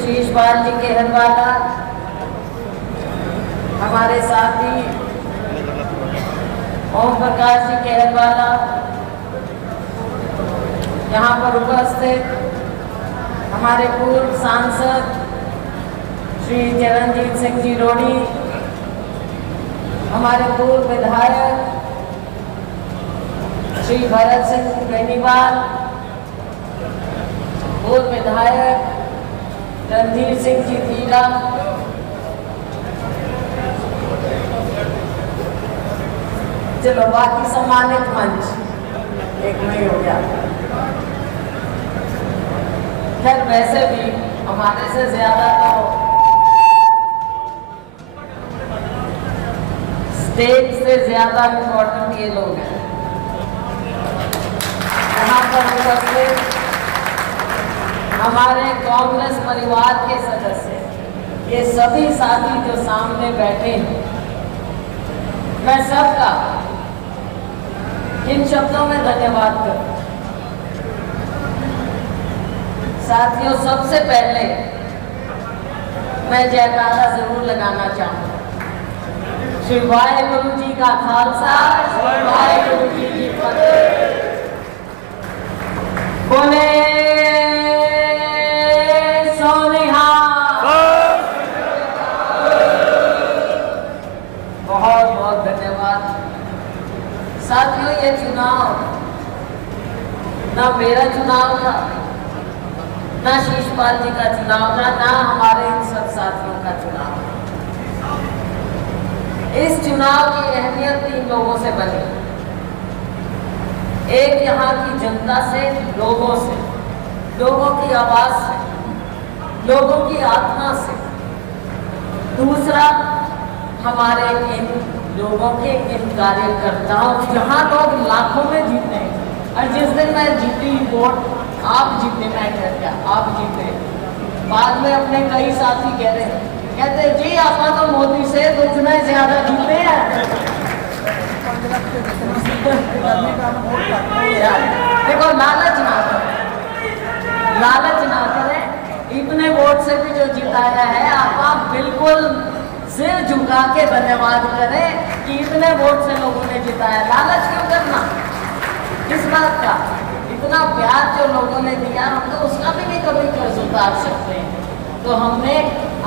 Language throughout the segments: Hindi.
शीशपाल जी केहरवाला, हमारे साथी ओम प्रकाश जी केहरवाला, यहाँ पर उपस्थित हमारे पूर्व सांसद श्री चरणजीत सिंह जी रोड़ी, हमारे पूर्व विधायक श्री भरत सिंह बेनीवाल, पूर्व विधायक रणधीर सिंह जी धीरा, चलो बाकी सम्मानित मंच एक नहीं हो गया। खैर वैसे भी हमारे से ज्यादा तो स्टेज से ज्यादा इम्पोर्टेंट ये लोग हैं। यहाँ पर उपस्थित हमारे कांग्रेस परिवार के सदस्य, ये सभी साथी जो सामने बैठे हैं, मैं सबका इन शब्दों में धन्यवाद करता हूं। साथियों, सबसे पहले मैं जयकारा जरूर लगाना चाहूंगा। श्री वाहेगुरु जी का खालसा, श्री वाहेगुरु जी की फतेह। बोले बहुत बहुत धन्यवाद। साथियों, ये चुनाव ना मेरा चुनाव था, ना शीशपाल जी का चुनाव था, ना हमारे इन सब साथियों का चुनाव था। इस चुनाव की अहमियत 3 लोगों से बनी। एक यहाँ की जनता से, लोगों से, लोगों की आवाज से, लोगों की आत्मा से। दूसरा, हमारे इन लोगों के इन कार्यकर्ताओं, जहाँ लोग लाखों में जीते हैं। और जिस दिन मैं जीती वोट आप जीते, मैं कह दिया आप जीते। बाद में अपने कई साथी कह रहे, कहते जी आप तो मोदी से दुगना ज्यादा जीते हैं। देखो, लालच ना करें, लालच ना करें। इतने वोट से भी जो जिताया है, आप बिल्कुल सिर झुका के धन्यवाद करें कि इतने वोट से लोगों ने जिताया। लालच क्यों करना, किस बात का? इतना प्यार जो लोगों ने दिया, हम तो उसका भी नहीं कभी कर्ज उतार सकते हैं। तो हमने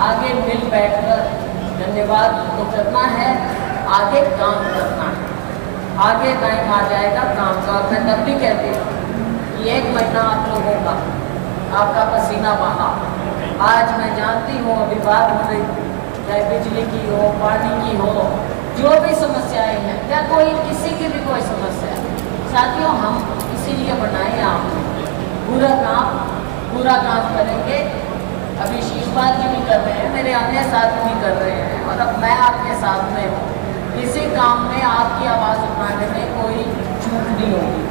आगे मिल बैठकर धन्यवाद तो करना है, आगे काम करना है। आगे टाइम आ जाएगा काम का। मैं तब भी कहती हूँ कि 1 महीना आप लोगों का, आपका पसीना बहा। आज मैं जानती हूँ अभी बात हो रही, चाहे बिजली की हो, पानी की हो, जो भी समस्याएं हैं, या कोई किसी की भी कोई समस्या है, साथियों हम इसीलिए बनाए आप पूरा काम करेंगे। अभी शीशपाल जी भी कर रहे हैं, मेरे अन्य साथी भी कर रहे हैं, और अब मैं आपके साथ में हूँ। इसी काम में आपकी आवाज़ उठाने में कोई चूक नहीं होगी,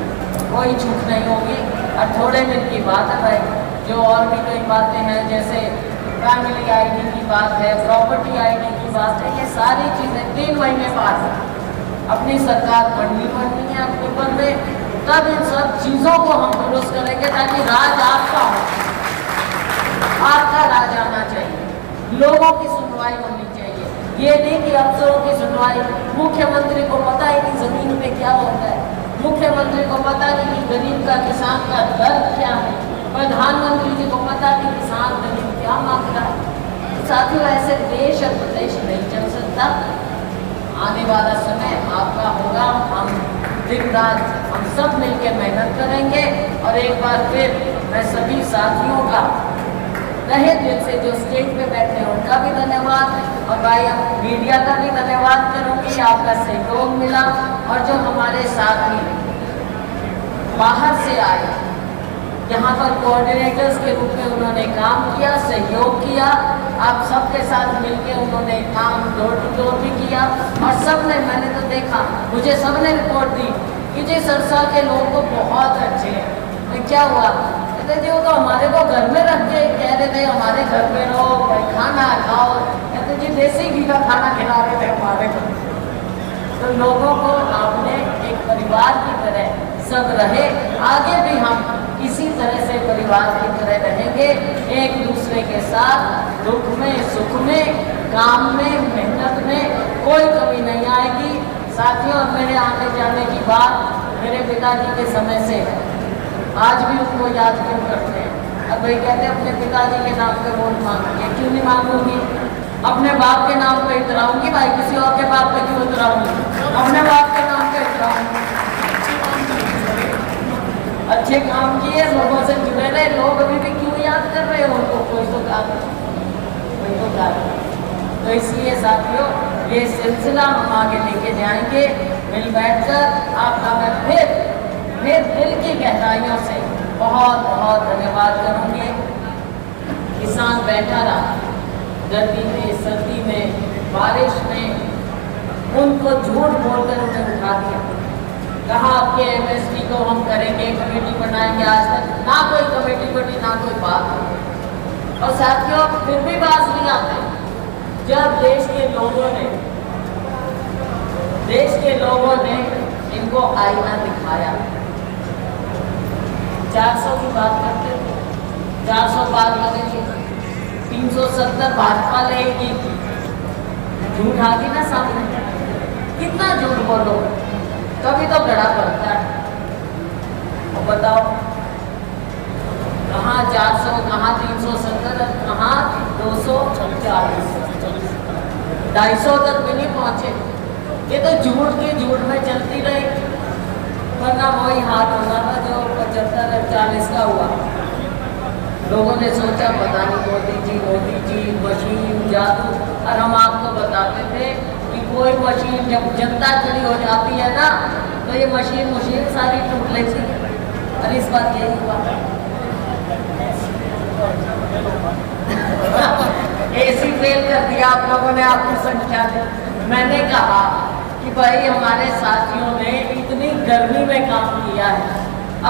कोई चूक नहीं होगी। और थोड़े दिन की बात है भाई, जो और भी कई बातें हैं, जैसे फैमिली आईडी की बात है, प्रॉपर्टी आईडी की बात है, ये सारी चीज़ें 3 महीने बाद अपनी सरकार बढ़नी है अक्टूबर में, तब इन सब चीज़ों को हम दुरुस्त करेंगे, ताकि राज आपका हो, आपका राज आना चाहिए, लोगों की सुनवाई होनी चाहिए। ये नहीं कि अफसरों की सुनवाई, मुख्यमंत्री को पता ही नहीं जमीन पे क्या होता है, मुख्यमंत्री को पता नहीं कि गरीब का, किसान का दर्द क्या है, प्रधानमंत्री जी को पता नहीं किसान गरीब क्या मांग रहा है। साथियों, ऐसे देश और प्रदेश नहीं चल सकता। आने वाला समय आपका होगा, हम दिन रात हम सब मिलकर मेहनत करेंगे। और एक बार फिर मैं सभी साथियों का रहे दिल से, जो स्टेज पे बैठे हैं उनका भी धन्यवाद, और भाई मीडिया का भी धन्यवाद करूँगी, आपका सहयोग मिला। और जो हमारे साथी बाहर से आए, यहाँ पर कोऑर्डिनेटर्स के रूप में उन्होंने काम किया, सहयोग किया, आप सबके साथ मिलके उन्होंने काम डोर टू डोर भी किया। और सब ने, मैंने तो देखा, मुझे सब ने रिपोर्ट दी कि जी सरसा के लोग तो बहुत अच्छे हैं। क्या हुआ? कहते जी वो तो हमारे को घर में रख के कह रहे थे हमारे घर में रहो, भाई खाना खाओ। कहते जी देसी घी का खाना खिला रहे थे हमारे को। तो लोगों को आपने एक परिवार की तरह सब रहे, आगे भी हम इसी तरह से परिवार की तरह रहेंगे, एक दूसरे दूसरे के साथ दुख में, सुख में, काम में, मेहनत में कोई कमी नहीं आएगी। साथियों, मेरे आने जाने की बात मेरे पिताजी के समय से है, आज भी उनको याद क्यों करते हैं। अब वही कहते हैं अपने पिताजी के नाम पे वोट मांगेंगे, क्यों नहीं मांगूंगी? अपने बाप के नाम पे इतराऊंगी भाई, किसी और के बाप पे क्यों इतराऊंगी? अपने बाप के नाम पे इतराऊंगी। अच्छे काम किए, लोगों से जुड़े रहे, लोग अभी भी क्यों याद कर रहे हो उनको? कोई तो कारण, कोई तो कारण। तो इसलिए साथियों, ये सिलसिला हम आगे लेके जाएंगे मिल बैठकर। आपका मैं फिर दिल की गहराइयों से बहुत बहुत धन्यवाद करूंगी। किसान बैठा रहा गर्मी में, सर्दी में, बारिश में, उनको झूठ बोलकर उन्हें उठा दिया, कहा आपके एमएसपी को हम करेंगे, कमेटी बनाएंगे। आज तक ना कोई कमेटी बनी, ना कोई बात। और साथियों, फिर भी बात नहीं आते। जब देश के लोगों ने इनको आईना दिखाया, 400 की बात करते थे, 400 बात लगेगी, 370 भाजपा लेगी, झूठ आ गई ना सामने। कितना झूठ बोलो, कभी तो गड़ा पड़ता है। और बताओ, कहाँ 400, कहाँ 370, कहाँ 240, 250 तक भी नहीं पहुंचे। ये तो झूठ में चलती रही, वरना वही हाथ होना था जो 75 40 का हुआ। लोगों ने सोचा पता नहीं मोदी जी मशीन जादू, और हम आपको बताते थे कि कोई मशीन जब जनता खड़ी हो जाती है ना, तो ये मशीन सारी टूट लेती है। और इस बात यही हुआ एसी फेल कर दिया आप लोगों ने, आपकी संख्या ने। मैंने कहा कि भाई हमारे साथियों ने इतनी गर्मी में काम किया है,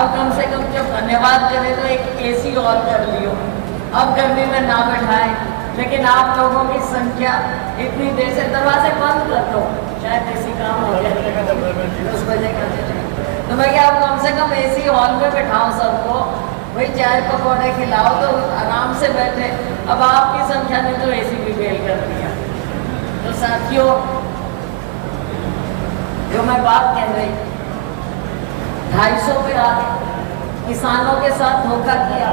अब कम से कम जब धन्यवाद करें तो एक एसी और कर लियो, अब गर्मी में ना बैठाएं। लेकिन आप लोगों की संख्या इतनी देर से, दरवाजे बंद कर दो, शायद एसी काम हो जाए 10 बजे का। तो मैं क्या, आप कम से कम एसी हॉल में बैठाओ सबको, भाई चाय पकौड़े खिलाओ तो आराम से बैठे। अब आपकी संख्या ने तो एसी भी फेल कर दिया। तो साथियों, जो मैं बात कह रही, 250 पे आ गए, किसानों के साथ धोखा किया,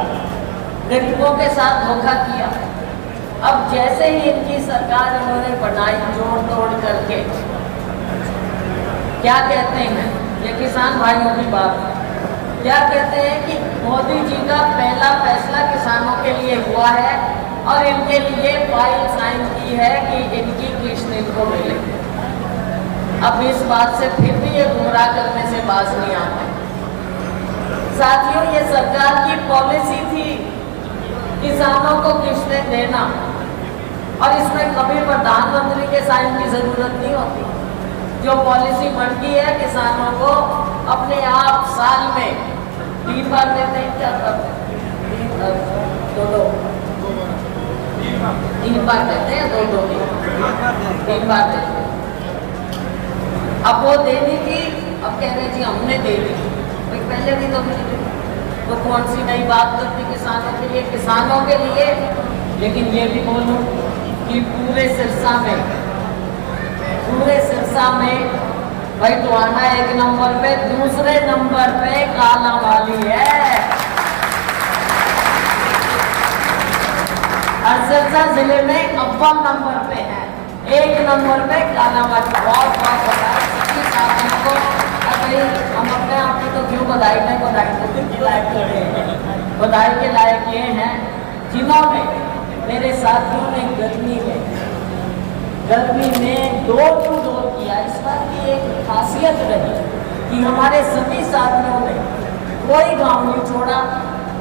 गरीबों के साथ धोखा किया। अब जैसे ही इनकी सरकार इन्होंने बनाई जोड़ तोड़ करके, क्या कहते हैं ये किसान भाइयों की बात, क्या कहते हैं कि मोदी जी का पहला फैसला किसानों के लिए हुआ है और इनके लिए फाइल साइन की है कि इनकी किस्त इनको मिले। अब इस बात से फिर भी ये गुमराह करने से बाज नहीं आता। साथियों, ये सरकार की पॉलिसी थी किसानों को किस्तें देना, और इसमें कभी प्रधानमंत्री के साइन की जरूरत नहीं होती। जो पॉलिसी बन गई है, किसानों को अपने आप साल में 3 बार देते हैं, क्या करते हैं 3 बार देते हैं, 3 बार देते हैं। अब वो देने की, अब कह रहे जी हमने दे दी, भाई पहले भी तो मिली थी, तो कौन सी नई बात करती किसानों के लिए, किसानों के लिए। लेकिन ये भी बोलूं कि पूरे सिरसा में भाई टोहाना 1 नंबर पे, दूसरे नंबर पे कालांवाली है। और सिरसा जिले में अव्वल नंबर पे है, 1 नंबर पे कालांवाली। बहुत बहुत बधाई सभी साथियों को। भाई हम अपने आप में तो क्यों बधाई नहीं, बधाई तो दिल के लायक कर रहे हैं। बधाई के लायक ये हैं जिन्होंने, मेरे साथियों ने गर्मी में डोर टू डोर किया। इस बात की एक खासियत रही कि हमारे सभी साथियों ने कोई गांव नहीं छोड़ा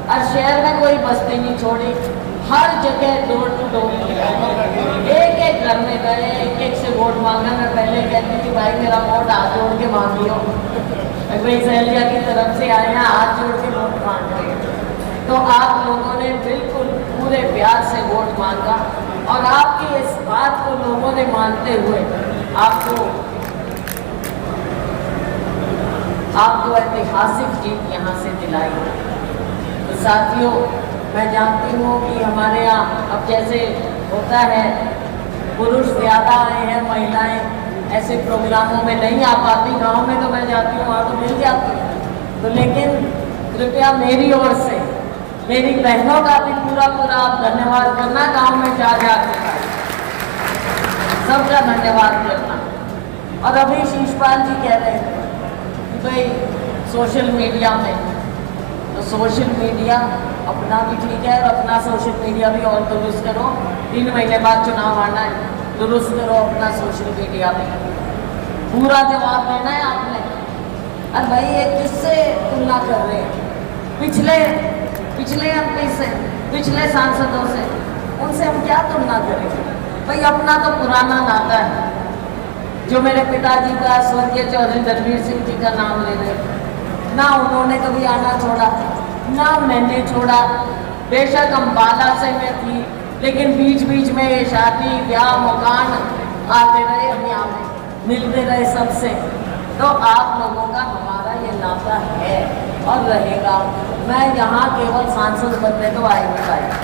और शहर में कोई बस्ती नहीं छोड़ी, हर जगह डोर टू डोर किया। एक एक घर में गए, एक एक से वोट मांगा। मैं पहले कहती थी भाई मेरा वोट हाथ जोड़ के मांग लियो, भाई सहेलिया की तरफ से आए हैं, हाथ जोड़ के वोट मांग रहे हैं। तो आप लोगों ने बिल्कुल पूरे प्यार से वोट मांगा और आपकी इस बात को लोगों ने मानते हुए आपको ऐतिहासिक जीत यहाँ से दिलाई। तो साथियों, मैं जानती हूँ कि हमारे यहाँ अब जैसे होता है पुरुष ज़्यादा आए हैं, महिलाएं ऐसे प्रोग्रामों में नहीं आ पाती। गांव में तो मैं जाती हूँ, वहाँ तो मिल जाती है। तो लेकिन कृपया मेरी ओर से मेरी बहनों का भी पूरा आप धन्यवाद करना। गांव में जा सबका धन्यवाद करना। और अभी शीशपाल जी कह रहे थे कि भाई सोशल मीडिया में, तो सोशल मीडिया अपना भी ठीक है और अपना सोशल मीडिया भी और दुरुस्त करो। 3 महीने बाद चुनाव आना है, दुरुस्त करो अपना सोशल मीडिया भी। पूरा जवाब देना है आपने। और भाई ये किससे तुलना कर रहे हैं? पिछले एमपी से, पिछले सांसदों से, उनसे हम क्या तुलना करेंगे? भाई अपना तो पुराना नाता है। जो मेरे पिताजी का स्वर्गीय चौधरी दलवीर सिंह जी का नाम ले रहे, ना उन्होंने कभी आना छोड़ा, ना मैंने छोड़ा। बेशक हम बाला से में थी, लेकिन बीच में ये शादी ब्याह मकान आते रहे, हम यहाँ में मिलते रहे सबसे। तो आप लोगों का हमारा ये नाता है और रहेगा। मैं यहाँ केवल सांसद बनने तो आई नहीं पाई।